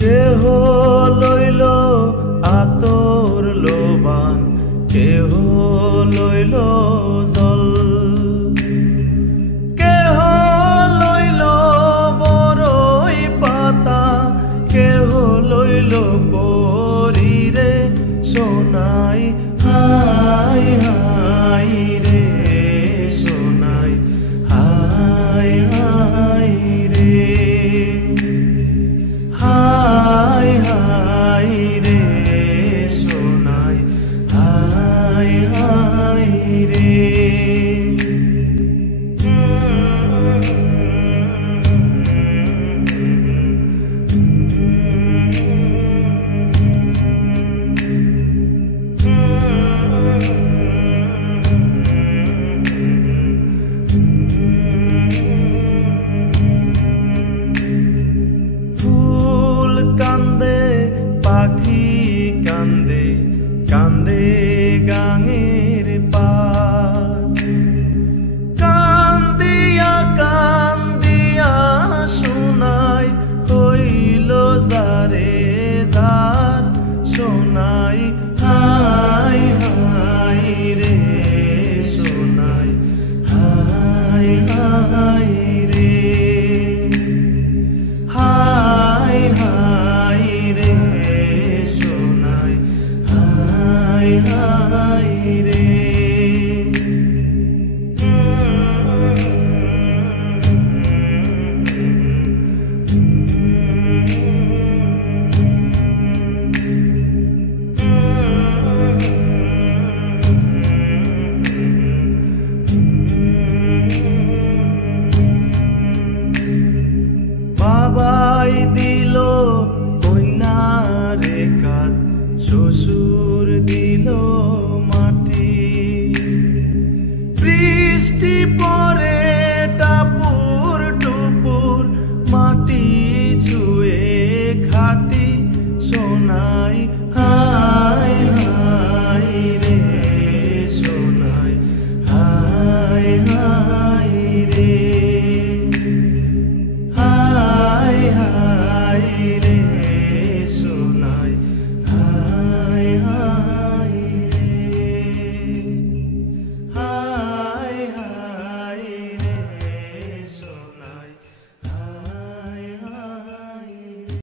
কেহ লইল আতর লোবান, কেহ লইল জল, কেহ লইল বরই পাতা, কেহ লইল পরিরে সোনাই। হাই হাই রে সোনাই, হাই হাই রে, হাই হাই রে সোনাই, হাই হাই রে। ফুল কান্দে পাখি কান্দে, কান্দে গাঙের পার, কান্দিয়া কান্দিয়া সোনাই হইল যারে যার সোনাই। হাই হাই রে সোনাই, হাই হাই রে, হাই হাই রে সোনাই, হাই হাই রে। বাবাই দিল কন্যারে কাঁদ, শ্বশুর দিল মাটি, বৃষ্টি পরে টাপুর টুপুর, মাটি ছুঁয়ে খাটি সোনাই।